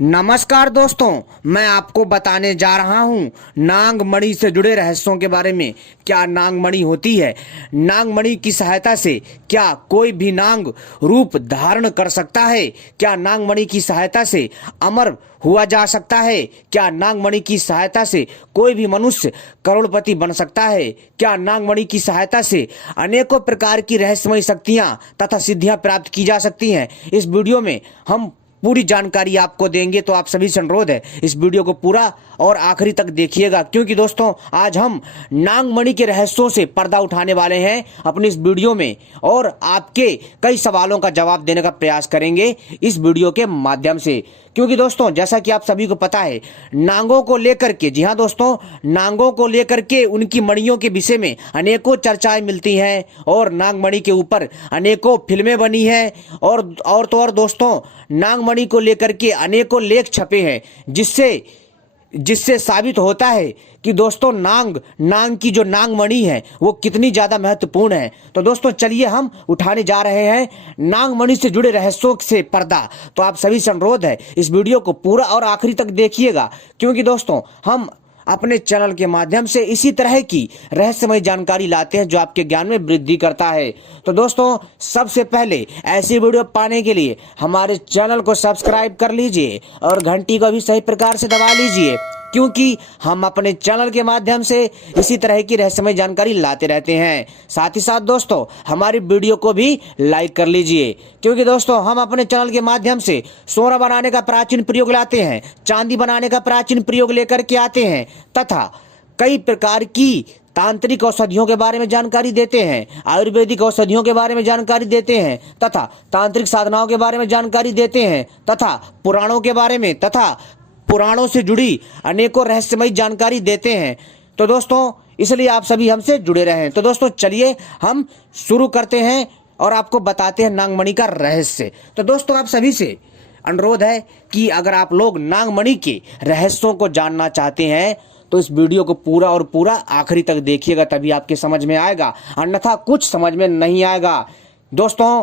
नमस्कार दोस्तों, मैं आपको बताने जा रहा हूं नागमणि से जुड़े रहस्यों के बारे में। क्या नागमणि होती है? नागमणि की सहायता से क्या कोई भी नाग रूप धारण कर सकता है? क्या नागमणि की सहायता से अमर हुआ जा सकता है? क्या नागमणि की सहायता से कोई भी मनुष्य करोड़पति बन सकता है? क्या नागमणि की सहायता से अनेकों प्रकार की रहस्यमयी शक्तियां तथा सिद्धियां प्राप्त की जा सकती हैं? इस वीडियो में हम पूरी जानकारी आपको देंगे, तो आप सभी से अनुरोध है इस वीडियो को पूरा और आखिरी तक देखिएगा, क्योंकि दोस्तों आज हम नागमणि के रहस्यों से पर्दा उठाने वाले हैं अपनी इस वीडियो में, और आपके कई सवालों का जवाब देने का प्रयास करेंगे इस वीडियो के माध्यम से। क्योंकि दोस्तों जैसा कि आप सभी को पता है, नागों को लेकर के, जी हाँ दोस्तों, नागों को लेकर के उनकी मणियों के विषय में अनेकों चर्चाएं मिलती हैं और नागमणि के ऊपर अनेकों फिल्में बनी हैं और तो और दोस्तों नागमणि को लेकर के अनेकों लेख छपे हैं, जिससे साबित होता है कि दोस्तों नाग की जो नागमणि है वो कितनी ज़्यादा महत्वपूर्ण है। तो दोस्तों चलिए हम उठाने जा रहे हैं नागमणि से जुड़े रहस्यों से पर्दा। तो आप सभी से अनुरोध है इस वीडियो को पूरा और आखिरी तक देखिएगा, क्योंकि दोस्तों हम अपने चैनल के माध्यम से इसी तरह की रहस्यमय जानकारी लाते हैं जो आपके ज्ञान में वृद्धि करता है। तो दोस्तों सबसे पहले ऐसी वीडियो पाने के लिए हमारे चैनल को सब्सक्राइब कर लीजिए और घंटी को भी सही प्रकार से दबा लीजिए, क्योंकि हम अपने चैनल के माध्यम से इसी तरह की रहस्यमय जानकारी लाते रहते हैं। साथ ही साथ दोस्तों हमारी वीडियो को भी लाइक कर लीजिए, क्योंकि दोस्तों हम अपने चैनल के माध्यम से सोना बनाने का प्राचीन प्रयोग लाते हैं, चांदी बनाने का प्राचीन प्रयोग लेकर के आते हैं, तथा कई प्रकार की तांत्रिक औषधियों के बारे में जानकारी देते हैं, आयुर्वेदिक औषधियों के बारे में जानकारी देते हैं, तथा तांत्रिक साधनाओं के बारे में जानकारी देते हैं, तथा पुराणों के बारे में तथा पुराणों से जुड़ी अनेकों रहस्यमयी जानकारी देते हैं। तो दोस्तों इसलिए आप सभी हमसे जुड़े रहें। तो दोस्तों चलिए हम शुरू करते हैं और आपको बताते हैं नागमणि का रहस्य। तो दोस्तों आप सभी से अनुरोध है कि अगर आप लोग नागमणि के रहस्यों को जानना चाहते हैं तो इस वीडियो को पूरा और पूरा आखिरी तक देखिएगा, तभी आपके समझ में आएगा, अन्यथा कुछ समझ में नहीं आएगा। दोस्तों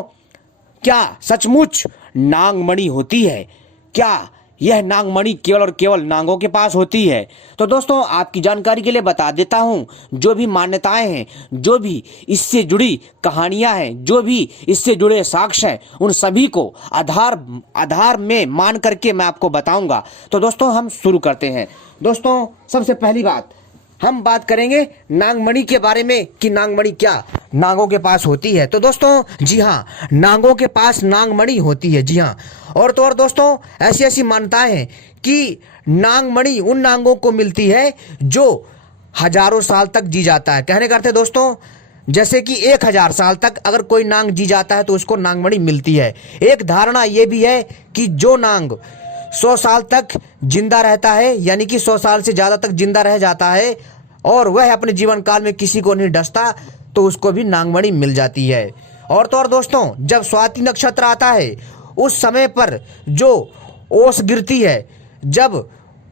क्या सचमुच नागमणि होती है? क्या यह नागमणि केवल और केवल नागों के पास होती है? तो दोस्तों आपकी जानकारी के लिए बता देता हूं, जो भी मान्यताएं हैं, जो भी इससे जुड़ी कहानियां हैं, जो भी इससे जुड़े साक्ष्य हैं, उन सभी को आधार में मान करके मैं आपको बताऊंगा। तो दोस्तों हम शुरू करते हैं। दोस्तों सबसे पहली बात हम बात करेंगे नागमणि के बारे में कि नागमणि क्या नागों के पास होती है। तो दोस्तों जी हाँ, नागों के पास नागमणि होती है, जी हाँ। और तो और दोस्तों ऐसी ऐसी मान्यताएं हैं कि नागमणि उन नागों को मिलती है जो हजारों साल तक जी जाता है। कहने का अर्थ है दोस्तों, जैसे कि 1000 साल तक अगर कोई नाग जी जाता है तो उसको नागमणि मिलती है। एक धारणा यह भी है कि जो नाग 100 साल तक जिंदा रहता है, यानी कि 100 साल से ज्यादा तक जिंदा रह जाता है और वह अपने जीवन काल में किसी को नहीं डसता, तो उसको भी नागमणि मिल जाती है। और तो और दोस्तों जब स्वाति नक्षत्र आता है उस समय पर जो ओस गिरती है, जब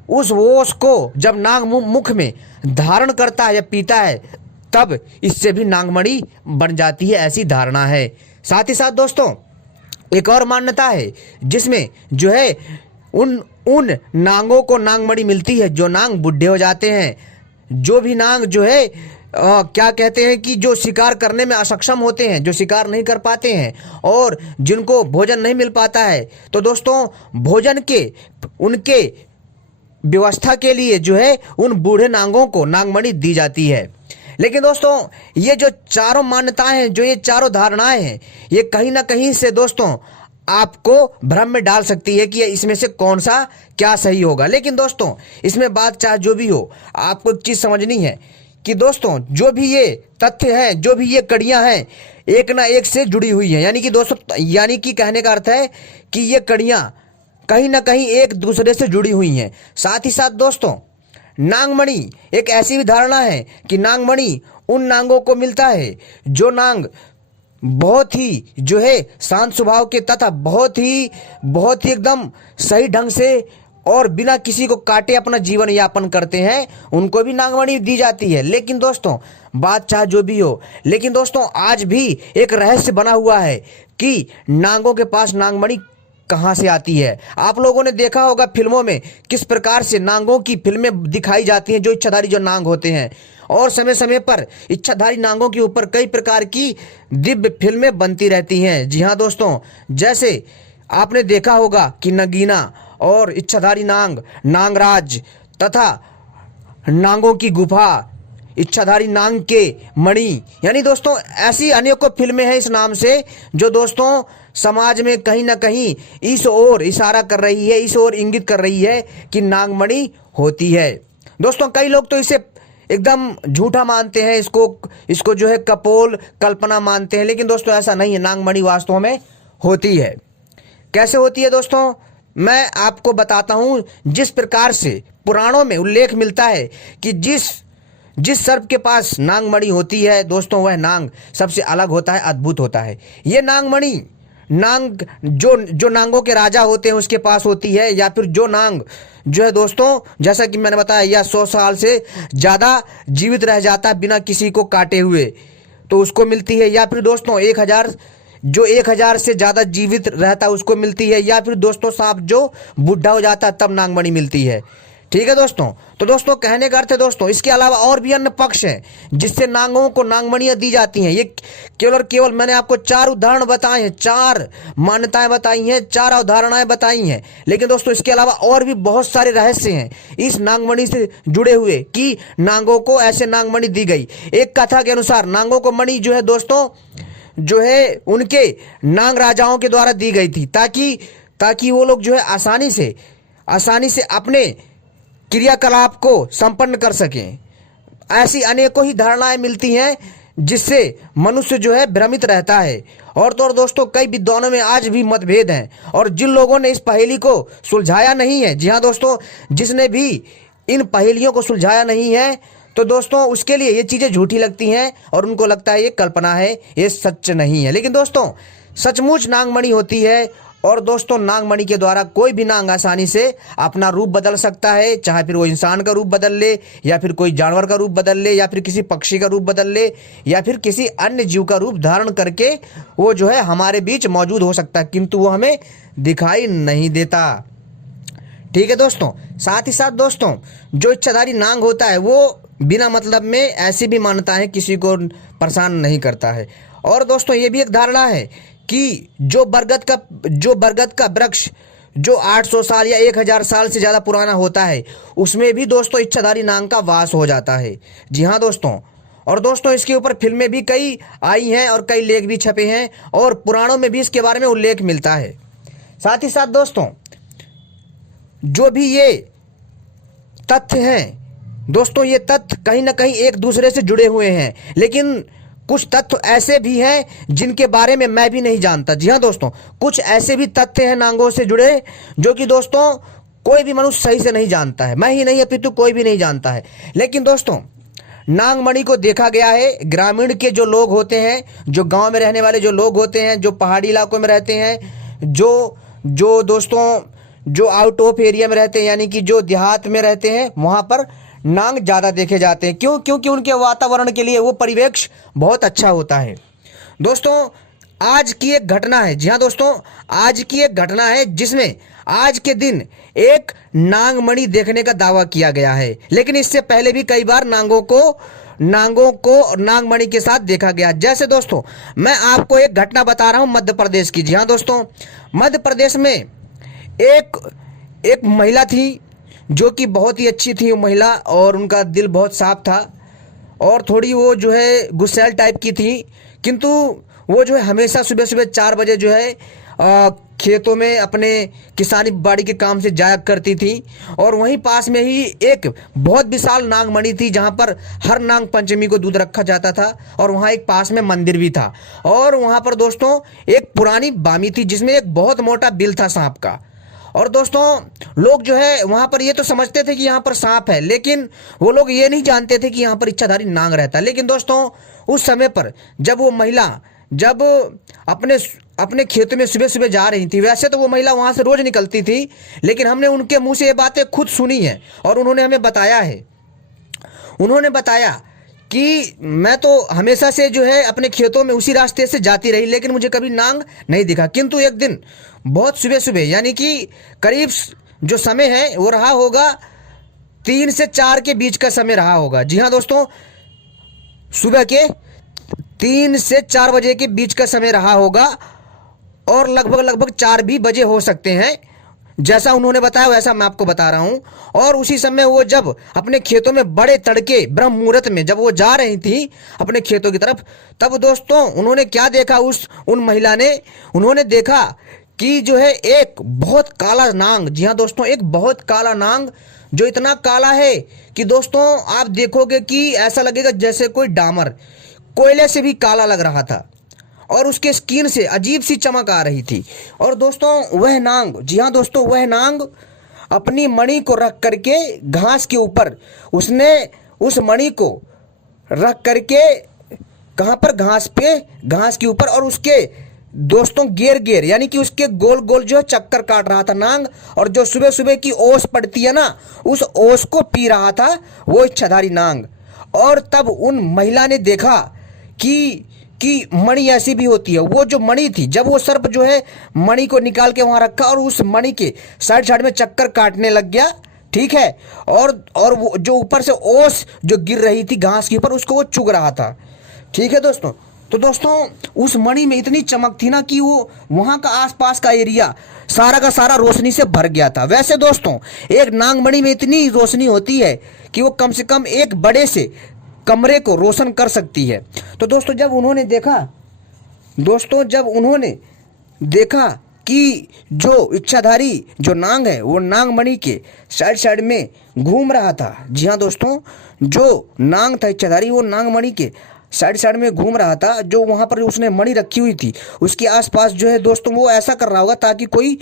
उस ओस को जब नाग मुख में धारण करता है या पीता है, तब इससे भी नागमणि बन जाती है, ऐसी धारणा है। साथ ही साथ दोस्तों एक और मान्यता है जिसमें जो है उन नागों को नागमणि मिलती है जो नाग बूढ़े हो जाते हैं, जो भी नाग जो है क्या कहते हैं कि जो शिकार करने में असक्षम होते हैं, जो शिकार नहीं कर पाते हैं और जिनको भोजन नहीं मिल पाता है। तो दोस्तों भोजन के उनके व्यवस्था के लिए जो है उन बूढ़े नागों को नागमणि दी जाती है। लेकिन दोस्तों ये जो चारों मान्यताएं हैं, जो ये चारों धारणाएं हैं, ये कहीं ना कहीं से दोस्तों आपको भ्रम में डाल सकती है कि इसमें से कौन सा क्या सही होगा। लेकिन दोस्तों इसमें बात चाहे जो भी हो, आपको एक चीज समझनी है कि दोस्तों जो भी ये तथ्य हैं, जो भी ये कड़ियां हैं, एक ना एक से जुड़ी हुई हैं। यानी कि दोस्तों, यानी कि कहने का अर्थ है कि ये कड़ियां कहीं ना कहीं एक दूसरे से जुड़ी हुई हैं। साथ ही साथ दोस्तों नागमणि एक ऐसी भी धारणा है कि नागमणि उन नागों को मिलता है जो नाग बहुत ही जो है शांत स्वभाव के तथा बहुत ही एकदम सही ढंग से और बिना किसी को काटे अपना जीवन यापन करते हैं, उनको भी नागमणि दी जाती है। लेकिन दोस्तों बात चाहे जो भी हो, लेकिन दोस्तों आज भी एक रहस्य बना हुआ है कि नागों के पास नागमणि कहाँ से आती है। आप लोगों ने देखा होगा फिल्मों में किस प्रकार से नांगों की फिल्में दिखाई जाती हैं, जो इच्छाधारी जो नांग होते हैं, और समय समय पर इच्छाधारी नांगों के ऊपर कई प्रकार की दिव्य फिल्में बनती रहती हैं। जी हाँ दोस्तों, जैसे आपने देखा होगा कि नगीना और इच्छाधारी नांग, नांगराज तथा नांगों की गुफा, इच्छाधारी नांग के मणि, यानी दोस्तों ऐसी अनेकों फिल्में हैं इस नाम से, जो दोस्तों समाज में कहीं ना कहीं इस ओर इशारा कर रही है, इस ओर इंगित कर रही है कि नागमणि होती है। दोस्तों कई लोग तो इसे एकदम झूठा मानते हैं, इसको जो है कपोल कल्पना मानते हैं, लेकिन दोस्तों ऐसा नहीं है। नागमणि वास्तव में होती है। कैसे होती है दोस्तों, मैं आपको बताता हूं। जिस प्रकार से पुराणों में उल्लेख मिलता है कि जिस सर्प के पास नागमणि होती है दोस्तों, वह नांग सबसे अलग होता है, अद्भुत होता है। ये नागमणि नांग जो नांगों के राजा होते हैं उसके पास होती है, या फिर जो नांग जो है दोस्तों, जैसा कि मैंने बताया, या 100 साल से ज़्यादा जीवित रह जाता है बिना किसी को काटे हुए, तो उसको मिलती है। या फिर दोस्तों 1000 से ज़्यादा जीवित रहता है उसको मिलती है। या फिर दोस्तों सांप जो बूढ़ा हो जाता है तब नागमणि मिलती है। ठीक है दोस्तों, तो दोस्तों कहने का अर्थ है दोस्तों, इसके अलावा और भी अन्य पक्ष हैं जिससे नांगों को नागमणियां दी जाती हैं। ये केवल मैंने आपको 4 उदाहरण बताए हैं, 4 मान्यताएं बताई हैं, 4 अवधारणाएं बताई हैं, लेकिन दोस्तों इसके अलावा और भी बहुत सारे रहस्य हैं इस नागमणि से जुड़े हुए कि नांगों को ऐसे नागमणि दी गई। एक कथा के अनुसार नांगों को मणि जो है दोस्तों, जो है उनके नांग राजाओं के द्वारा दी गई थी, ताकि वो लोग जो है आसानी से अपने क्रियाकलाप को संपन्न कर सकें। ऐसी अनेकों ही धारणाएं मिलती हैं जिससे मनुष्य जो है भ्रमित रहता है। और तो और दोस्तों कई विद्वानों में आज भी मतभेद हैं, और जिन लोगों ने इस पहेली को सुलझाया नहीं है, जी हाँ दोस्तों, जिसने भी इन पहेलियों को सुलझाया नहीं है, तो दोस्तों उसके लिए ये चीज़ें झूठी लगती हैं और उनको लगता है ये कल्पना है, ये सच नहीं है। लेकिन दोस्तों सचमुच नागमणि होती है, और दोस्तों नागमणि के द्वारा कोई भी नांग आसानी से अपना रूप बदल सकता है, चाहे फिर वो इंसान का रूप बदल ले, या फिर कोई जानवर का रूप बदल ले, या फिर किसी पक्षी का रूप बदल ले, या फिर किसी अन्य जीव का रूप धारण करके वो जो है हमारे बीच मौजूद हो सकता है, किंतु वो हमें दिखाई नहीं देता। ठीक है दोस्तों, साथ ही साथ दोस्तों जो इच्छाधारी नांग होता है वो बिना मतलब में ऐसी भी मान्यताएं किसी को परेशान नहीं करता है। और दोस्तों ये भी एक धारणा है कि जो बरगद का वृक्ष जो 800 साल या 1000 साल से ज़्यादा पुराना होता है, उसमें भी दोस्तों इच्छाधारी नांग का वास हो जाता है। जी हाँ दोस्तों, और दोस्तों इसके ऊपर फिल्में भी कई आई हैं और कई लेख भी छपे हैं, और पुराणों में भी इसके बारे में उल्लेख मिलता है। साथ ही साथ दोस्तों जो भी ये तथ्य हैं दोस्तों, ये तथ्य कहीं ना कहीं एक दूसरे से जुड़े हुए हैं, लेकिन कुछ तथ्य ऐसे भी हैं जिनके बारे में मैं भी नहीं जानता। जी हाँ दोस्तों, कुछ ऐसे भी तथ्य हैं नांगों से जुड़े जो कि दोस्तों कोई भी मनुष्य सही से नहीं जानता है, मैं ही नहीं अपितु कोई भी नहीं जानता है। लेकिन दोस्तों नागमणि को देखा गया है, ग्रामीण के जो लोग होते हैं, जो गांव में रहने वाले जो लोग होते हैं, जो पहाड़ी इलाकों में रहते हैं, जो दोस्तों जो आउट ऑफ एरिया में रहते हैं, यानी कि जो देहात में रहते हैं, वहाँ पर नांग ज़्यादा देखे जाते हैं। क्यों? क्योंकि उनके वातावरण के लिए वो परिवेश बहुत अच्छा होता है। दोस्तों आज की एक घटना है, जी हाँ दोस्तों, आज की एक घटना है जिसमें आज के दिन एक नागमणि देखने का दावा किया गया है, लेकिन इससे पहले भी कई बार नांगों को नागमणि के साथ देखा गया। जैसे दोस्तों मैं आपको एक घटना बता रहा हूँ मध्य प्रदेश की। जी हाँ दोस्तों, मध्य प्रदेश में एक महिला थी जो कि बहुत ही अच्छी थी वो महिला, और उनका दिल बहुत साफ था, और थोड़ी वो जो है गुस्सैल टाइप की थी, किंतु वो जो है हमेशा सुबह सुबह 4 बजे जो है खेतों में अपने किसानी बाड़ी के काम से जाया करती थी। और वहीं पास में ही एक बहुत विशाल नागमणि थी जहां पर हर नाग पंचमी को दूध रखा जाता था, और वहां एक पास में मंदिर भी था। और वहां पर दोस्तों एक पुरानी बामी थी जिसमें एक बहुत मोटा बिल था सांप का। और दोस्तों लोग जो है वहां पर ये तो समझते थे कि यहाँ पर सांप है, लेकिन वो लोग ये नहीं जानते थे कि यहाँ पर इच्छाधारी नाग रहता है। लेकिन दोस्तों उस समय पर जब वो महिला अपने खेतों में सुबह सुबह जा रही थी, वैसे तो वो महिला वहां से रोज निकलती थी, लेकिन हमने उनके मुंह से ये बातें खुद सुनी है, और उन्होंने हमें बताया है। उन्होंने बताया कि मैं तो हमेशा से जो है अपने खेतों में उसी रास्ते से जाती रही, लेकिन मुझे कभी नांग नहीं दिखा, किंतु एक दिन बहुत सुबह सुबह, यानी कि करीब जो समय है वो रहा होगा 3 से 4 के बीच का समय रहा होगा। जी हाँ दोस्तों, सुबह के 3 से 4 बजे के बीच का समय रहा होगा और लगभग लगभग 4 भी बजे हो सकते हैं। जैसा उन्होंने बताया वैसा मैं आपको बता रहा हूं। और उसी समय वो जब अपने खेतों में बड़े तड़के ब्रह्म मुहूर्त में जब वो जा रही थी अपने खेतों की तरफ, तब दोस्तों उन्होंने क्या देखा, उन महिला ने उन्होंने देखा कि जो है एक बहुत काला नांग, जी हाँ दोस्तों, एक बहुत काला नांग, जो इतना काला है कि दोस्तों आप देखोगे कि ऐसा लगेगा जैसे कोई डामर, कोयले से भी काला लग रहा था और उसके स्किन से अजीब सी चमक आ रही थी। और दोस्तों वह नांग, जी हाँ दोस्तों, वह नांग अपनी मणि को रख करके घास के ऊपर, उसने उस मणि को रख करके कहाँ पर, घास पे, घास के ऊपर, और उसके दोस्तों गेर गेर यानी कि उसके गोल गोल जो है चक्कर काट रहा था नांग। और जो सुबह सुबह की ओस पड़ती है ना, उस ओस को पी रहा था वो इच्छाधारी नांग। और तब उन महिला ने देखा कि मणि ऐसी भी होती है। वो जो मणि थी, जब वो सर्प जो है मणि को निकाल के वहां रखा और उस मणि के साइड साइड में चक्कर काटने लग गया, ठीक है, और वो जो ऊपर से ओस जो गिर रही थी घास के ऊपर, उसको वो चुग रहा था, ठीक है दोस्तों। तो दोस्तों उस मणि में इतनी चमक थी ना कि वो वहां का आसपास का एरिया सारा का सारा रोशनी से भर गया था। वैसे दोस्तों एक नांग मणि में इतनी रोशनी होती है कि वो कम से कम एक बड़े से कमरे को रोशन कर सकती है। तो दोस्तों जब उन्होंने देखा कि जो इच्छाधारी जो नांग है वो नांग मणि के साइड साइड में घूम रहा था। जी हाँ दोस्तों, जो नांग था इच्छाधारी वो नांग मणि के साइड साइड में घूम रहा था। जो वहां पर उसने मणि रखी हुई थी उसके आसपास जो है दोस्तों वो ऐसा कर रहा होगा ताकि कोई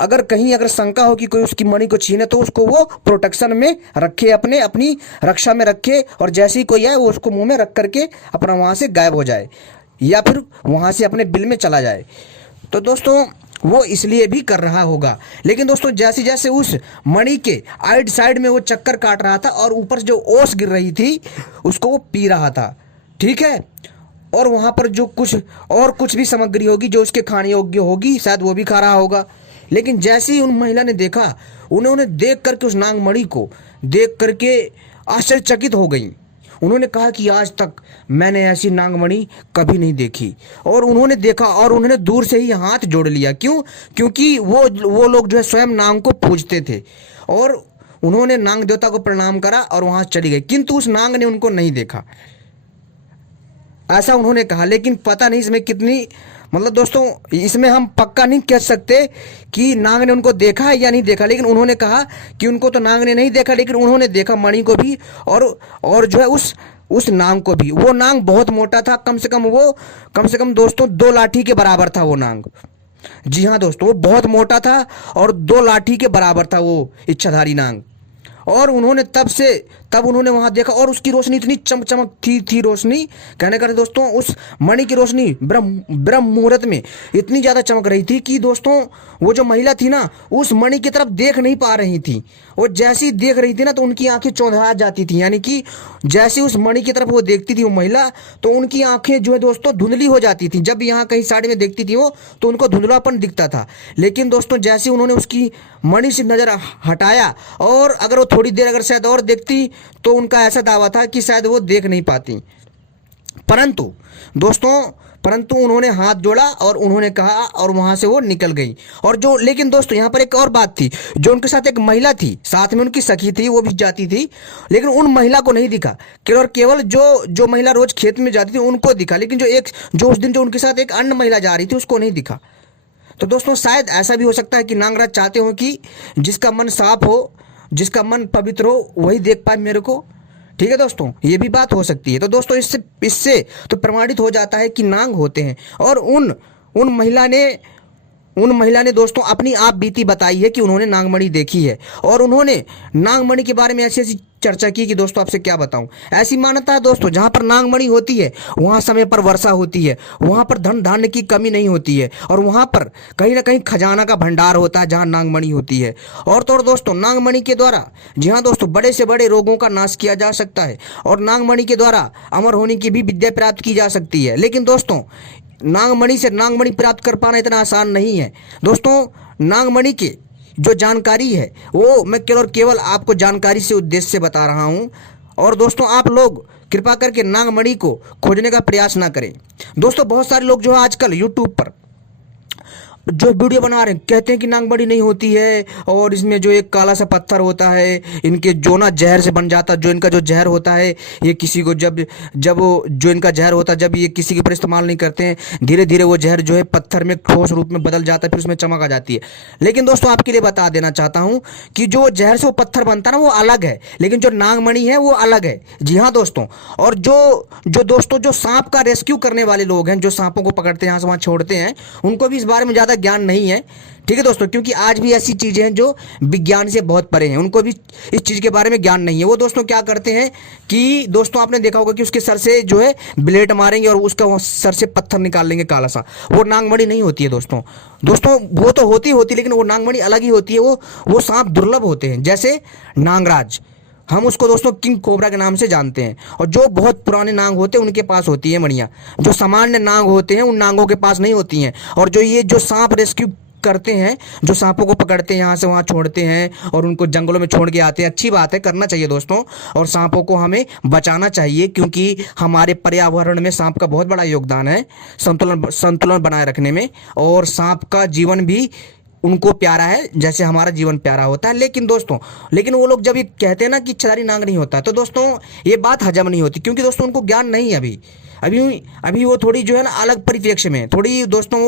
अगर शंका हो कि कोई उसकी मणि को छीने तो उसको वो प्रोटेक्शन में रखे, अपनी रक्षा में रखे, और जैसे ही कोई आए वो उसको मुंह में रख करके अपना वहां से गायब हो जाए या फिर वहां से अपने बिल में चला जाए। तो दोस्तों वो इसलिए भी कर रहा होगा। लेकिन दोस्तों जैसे जैसे उस मणि के आइड साइड में वो चक्कर काट रहा था और ऊपर से जो ओस गिर रही थी उसको वो पी रहा था, ठीक है, और वहां पर जो कुछ भी सामग्री होगी जो उसके खाने योग्य होगी शायद वो भी खा रहा होगा। लेकिन जैसे ही उन महिला ने देखा, उन्होंने देख करके उस नांग मणि को देख करके आश्चर्यचकित हो गई। उन्होंने कहा कि आज तक मैंने ऐसी नांग मणि कभी नहीं देखी। और उन्होंने देखा और उन्होंने दूर से ही हाथ जोड़ लिया। क्यों? क्योंकि वो लोग जो है स्वयं नांग को पूजते थे और उन्होंने नांग देवता को प्रणाम करा और वहां चली गई, किंतु उस नांग ने उनको नहीं देखा, ऐसा उन्होंने कहा। लेकिन पता नहीं इसमें कितनी, मतलब दोस्तों इसमें हम पक्का नहीं कह सकते कि नांग ने उनको देखा है या नहीं देखा। लेकिन उन्होंने कहा कि उनको तो नांग ने नहीं देखा, लेकिन उन्होंने देखा मणि को भी और जो है उस नांग को भी। वो नांग बहुत मोटा था, कम से कम दोस्तों 2 लाठी के बराबर था वो नांग। जी हाँ दोस्तों, वो बहुत मोटा था और 2 लाठी के बराबर था वो इच्छाधारी नांग। और उन्होंने तब उन्होंने वहां देखा और उसकी रोशनी इतनी चमक थी रोशनी, कहने का दोस्तों उस मणि की रोशनी ब्रह्म मुहूर्त में इतनी ज्यादा चमक रही थी कि दोस्तों वो जो महिला थी ना उस मणि की तरफ देख नहीं पा रही थी। वो जैसी देख रही थी ना तो उनकी आंखें चौंधा जाती थी, यानी कि जैसे उस मणि की तरफ वो देखती थी वो महिला तो उनकी आंखें जो है दोस्तों धुंधली हो जाती थी। जब यहाँ कहीं साइड में देखती थी वो तो उनको धुंधलापन दिखता था। लेकिन दोस्तों जैसे उन्होंने उसकी मणि से नजर हटाया और अगर वो थोड़ी देर अगर शायद और देखती तो उनका ऐसा दावा था कि शायद वो देख नहीं पाती। परंतु उन्होंने हाथ जोड़ा और उन्होंने कहा और वहां से वो निकल गई। लेकिन दोस्तों यहाँ पर एक और बात थी, जो उनके साथ एक महिला थी, साथ में उनकी सखी थी, वो भी जाती थी, लेकिन उन महिला को नहीं दिखा। केवल जो महिला रोज खेत में जाती थी उनको दिखा, लेकिन जो उस दिन जो उनके साथ एक अन्य महिला जा रही थी उसको नहीं दिखा। तो दोस्तों शायद ऐसा भी हो सकता है कि नागराज चाहते हो कि जिसका मन साफ हो, जिसका मन पवित्र हो वही देख पाए मेरे को, ठीक है दोस्तों, ये भी बात हो सकती है। तो दोस्तों इससे तो प्रमाणित हो जाता है कि नांग होते हैं। और उन महिला ने दोस्तों अपनी आप बीती बताई है कि उन्होंने नागमणि देखी है और उन्होंने नागमणि के बारे में ऐसी चर्चा की कि दोस्तों आपसे क्या बताऊं। ऐसी मान्यता है दोस्तों जहां पर नागमणि होती है वहां समय पर वर्षा होती है, वहां पर धन धान्य की कमी नहीं होती है और वहां पर कहीं ना कहीं खजाना का भंडार होता है जहां नागमणि होती है। और तो दोस्तों नागमणि के द्वारा, जी हाँ दोस्तों, बड़े से बड़े रोगों का नाश किया जा सकता है और नागमणि के द्वारा अमर होने की भी विद्या प्राप्त की जा सकती है। लेकिन दोस्तों नागमणि से नागमणि प्राप्त कर पाना इतना आसान नहीं है दोस्तों। नागमणि की जो जानकारी है वो मैं केवल और केवल आपको जानकारी से उद्देश्य से बता रहा हूँ। और दोस्तों आप लोग कृपा करके नागमणि को खोजने का प्रयास ना करें। दोस्तों बहुत सारे लोग जो है आजकल यूट्यूब पर जो वीडियो बना रहे हैं कहते हैं कि नागमणि नहीं होती है, और इसमें जो एक काला सा पत्थर होता है इनके जो ना जहर से बन जाता है। जो इनका जो जहर होता है ये किसी को जब जब वो जो इनका जहर होता है जब ये किसी के ऊपर इस्तेमाल नहीं करते हैं धीरे धीरे वो जहर जो है पत्थर में ठोस रूप में बदल जाता है, फिर उसमें चमक आ जाती है। लेकिन दोस्तों आपके लिए बता देना चाहता हूँ कि जो जहर से वो पत्थर बनता है ना वो अलग है, लेकिन जो नागमणि है वो अलग है। जी हाँ दोस्तों। और जो जो दोस्तों जो सांप का रेस्क्यू करने वाले लोग हैं, जो सांपों को पकड़ते हैं यहाँ से वहाँ छोड़ते हैं, उनको भी इस बारे में ज़्यादा ज्ञान नहीं है। ठीक है दोस्तों, क्योंकि आज भी ऐसी चीजें हैं जो विज्ञान से बहुत परे हैं, उनको भी इस चीज के बारे में ज्ञान नहीं है। वो दोस्तों क्या करते हैं कि दोस्तों आपने देखा होगा कि उसके सर से जो है ब्लेड मारेंगे और उसका सर से पत्थर निकाल लेंगे काला सा। वो नागमणि नहीं होती है दोस्तों। दोस्तों वो तो होती लेकिन वो नागमणि अलग ही होती है। वो सांप दुर्लभ होते हैं, जैसे नागराज, हम उसको दोस्तों किंग कोबरा के नाम से जानते हैं। और जो बहुत पुराने नाग होते हैं उनके पास होती है मणियां। जो सामान्य नाग होते हैं उन नागों के पास नहीं होती हैं। और जो ये जो सांप रेस्क्यू करते हैं, जो सांपों को पकड़ते हैं यहाँ से वहाँ छोड़ते हैं और उनको जंगलों में छोड़ के आते हैं, अच्छी बात है, करना चाहिए दोस्तों। और सांपों को हमें बचाना चाहिए क्योंकि हमारे पर्यावरण में सांप का बहुत बड़ा योगदान है संतुलन बनाए रखने में। और सांप का जीवन भी उनको प्यारा है जैसे हमारा जीवन प्यारा होता है। लेकिन दोस्तों वो लोग जब ये कहते हैं ना कि इच्छाधारी नाग नहीं होता, तो दोस्तों ये बात हजम नहीं होती, क्योंकि दोस्तों उनको ज्ञान नहीं है अभी वो थोड़ी जो है ना अलग परिप्रेक्ष्य में थोड़ी दोस्तों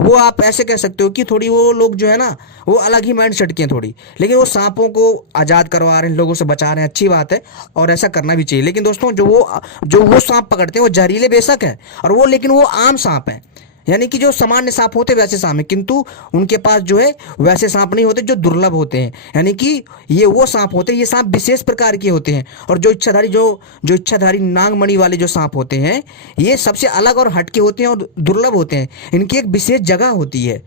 वो आप ऐसे कह सकते हो कि थोड़ी वो लोग जो है ना वो अलग ही माइंड सेट के हैं थोड़ी। लेकिन वो सांपों को आज़ाद करवा रहे हैं, लोगों से बचा रहे हैं, अच्छी बात है और ऐसा करना भी चाहिए। लेकिन दोस्तों जो वो सांप पकड़ते हैं वो जहरीले बेशक है, और वो लेकिन वो आम सांप है, यानी कि जो सामान्य सांप होते वैसे सांप है, किंतु उनके पास जो है वैसे सांप नहीं होते जो दुर्लभ होते हैं। यानी कि ये वो सांप होते हैं, ये सांप विशेष प्रकार के होते हैं। और जो इच्छाधारी नागमणि वाले जो सांप होते हैं ये सबसे अलग और हटके होते हैं और दुर्लभ होते हैं। इनकी एक विशेष जगह होती है,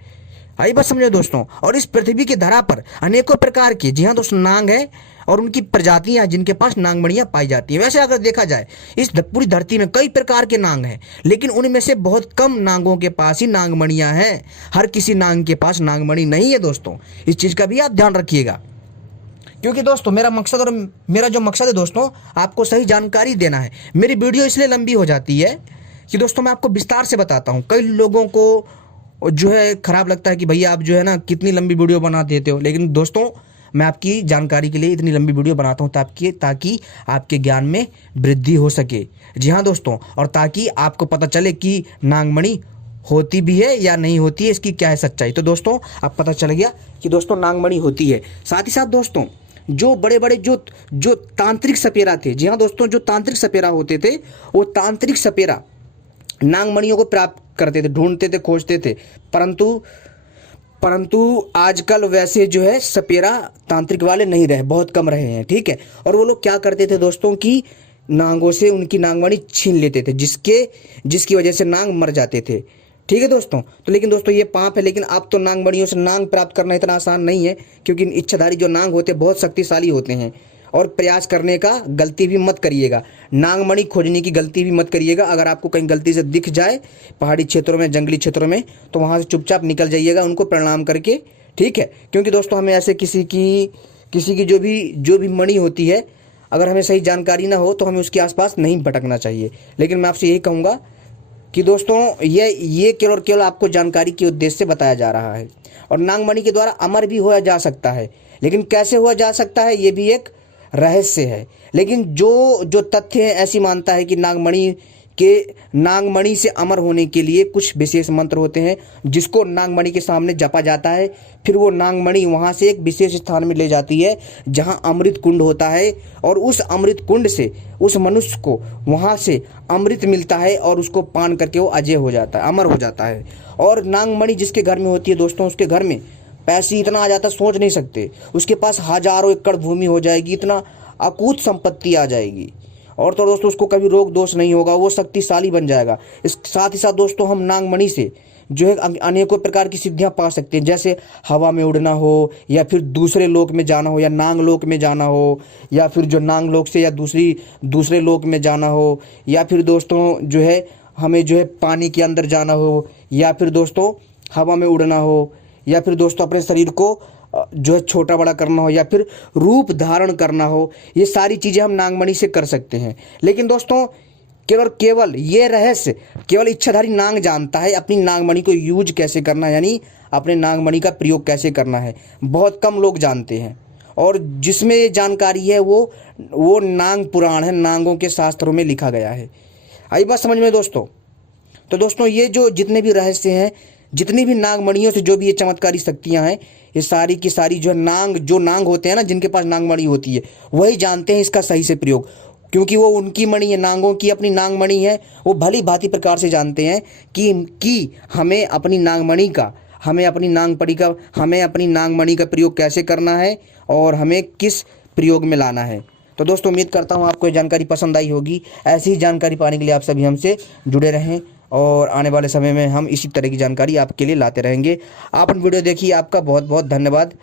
आई बात समझो दोस्तों। और इस पृथ्वी की धरा पर अनेकों प्रकार के, जी हाँ दोस्तों, नाग है और उनकी प्रजातियां हैं जिनके पास नागमणियां पाई जाती हैं। वैसे अगर देखा जाए इस पूरी धरती में कई प्रकार के नाग हैं, लेकिन उनमें से बहुत कम नागों के पास ही नागमणियां हैं। हर किसी नाग के पास नागमणि नहीं है दोस्तों, इस चीज का भी आप ध्यान रखिएगा। क्योंकि दोस्तों मेरा जो मकसद है दोस्तों आपको सही जानकारी देना है। मेरी वीडियो इसलिए लंबी हो जाती है कि दोस्तों मैं आपको विस्तार से बताता हूँ। कई लोगों को जो है खराब लगता है कि भैया आप जो है ना कितनी लंबी वीडियो बना देते हो, लेकिन दोस्तों मैं आपकी जानकारी के लिए इतनी लंबी वीडियो बनाता हूँ ताकि आपके ज्ञान में वृद्धि हो सके। जी हाँ दोस्तों, और ताकि आपको पता चले कि नागमणि होती भी है या नहीं होती है, इसकी क्या है सच्चाई। तो दोस्तों अब पता चल गया कि दोस्तों नागमणि होती है। साथ ही साथ दोस्तों जो बड़े बड़े जो तांत्रिक सपेरा थे, जी हाँ दोस्तों, जो तांत्रिक सपेरा होते थे वो तांत्रिक सपेरा नागमणियों को प्राप्त करते थे, ढूंढते थे, खोजते थे। परंतु आजकल वैसे जो है सपेरा तांत्रिक वाले नहीं रहे, बहुत कम रहे हैं। ठीक है, और वो लोग क्या करते थे दोस्तों कि नागों से उनकी नागमणि छीन लेते थे, जिसकी वजह से नाग मर जाते थे। ठीक है दोस्तों, तो लेकिन दोस्तों ये पाप है। लेकिन अब तो नागमणियों से नाग प्राप्त करना इतना आसान नहीं है, क्योंकि इच्छाधारी जो नाग होते हैं बहुत शक्तिशाली होते हैं। और प्रयास करने का गलती भी मत करिएगा, नागमणि खोजने की गलती भी मत करिएगा। अगर आपको कहीं गलती से दिख जाए पहाड़ी क्षेत्रों में, जंगली क्षेत्रों में, तो वहाँ से चुपचाप निकल जाइएगा उनको प्रणाम करके। ठीक है, क्योंकि दोस्तों हमें ऐसे किसी की जो भी मणि होती है, अगर हमें सही जानकारी ना हो तो हमें उसके आसपास नहीं भटकना चाहिए। लेकिन मैं आपसे यही कहूँगा कि दोस्तों ये केवल आपको जानकारी के उद्देश्य से बताया जा रहा है। और नागमणि के द्वारा अमर भी हुआ जा सकता है, लेकिन कैसे हुआ जा सकता है ये भी एक रहस्य है। लेकिन जो तथ्य है ऐसी मानता है कि नागमणि से अमर होने के लिए कुछ विशेष मंत्र होते हैं जिसको नागमणि के सामने जपा जाता है। फिर वो नागमणि वहाँ से एक विशेष स्थान में ले जाती है जहाँ अमृत कुंड होता है, और उस अमृत कुंड से उस मनुष्य को वहाँ से अमृत मिलता है और उसको पान करके वो अजय हो जाता है, अमर हो जाता है। और नागमणि जिसके घर में होती है दोस्तों, उसके घर में पैसे इतना आ जाता सोच नहीं सकते। उसके पास हजारों एकड़ भूमि हो जाएगी, इतना अकूत संपत्ति आ जाएगी, और तो दोस्तों उसको कभी रोग दोष नहीं होगा, वो शक्तिशाली बन जाएगा। इस साथ ही साथ दोस्तों हम नागमणि से जो है अनेकों प्रकार की सिद्धियां पा सकते हैं, जैसे हवा में उड़ना हो, या फिर दूसरे लोक में जाना हो, या नाग लोक में जाना हो, या फिर जो नाग लोक से या दूसरे लोक में जाना हो, या फिर दोस्तों जो है हमें जो है पानी के अंदर जाना हो, या फिर दोस्तों हवा में उड़ना हो, या फिर दोस्तों अपने शरीर को जो है छोटा बड़ा करना हो, या फिर रूप धारण करना हो, ये सारी चीज़ें हम नागमणि से कर सकते हैं। लेकिन दोस्तों केवल ये रहस्य केवल इच्छाधारी नाग जानता है, अपनी नागमणि को यूज कैसे करना है, यानी अपने नागमणि का प्रयोग कैसे करना है, बहुत कम लोग जानते हैं। और जिसमें ये जानकारी है वो नाग पुराण है, नागों के शास्त्रों में लिखा गया है। आई बात समझ में दोस्तों? तो दोस्तों ये जो जितने भी रहस्य हैं, जितनी भी नागमणियों से जो भी ये चमत्कारी शक्तियां हैं, ये सारी की सारी जो नाग होते हैं ना, जिनके पास नागमणि होती है, वही जानते हैं इसका सही से प्रयोग, क्योंकि वो उनकी मणि है, नागों की अपनी नागमणि है। वो भली भांति प्रकार से जानते हैं कि हमें अपनी नागमणि का, हमें अपनी नागमणि का प्रयोग कैसे करना है और हमें किस प्रयोग में लाना है। तो दोस्तों उम्मीद करता हूँ आपको ये जानकारी पसंद आई होगी। ऐसी ही जानकारी पाने के लिए आप सभी हमसे जुड़े रहें, और आने वाले समय में हम इसी तरह की जानकारी आपके लिए लाते रहेंगे। आपने वीडियो देखी, आपका बहुत बहुत धन्यवाद।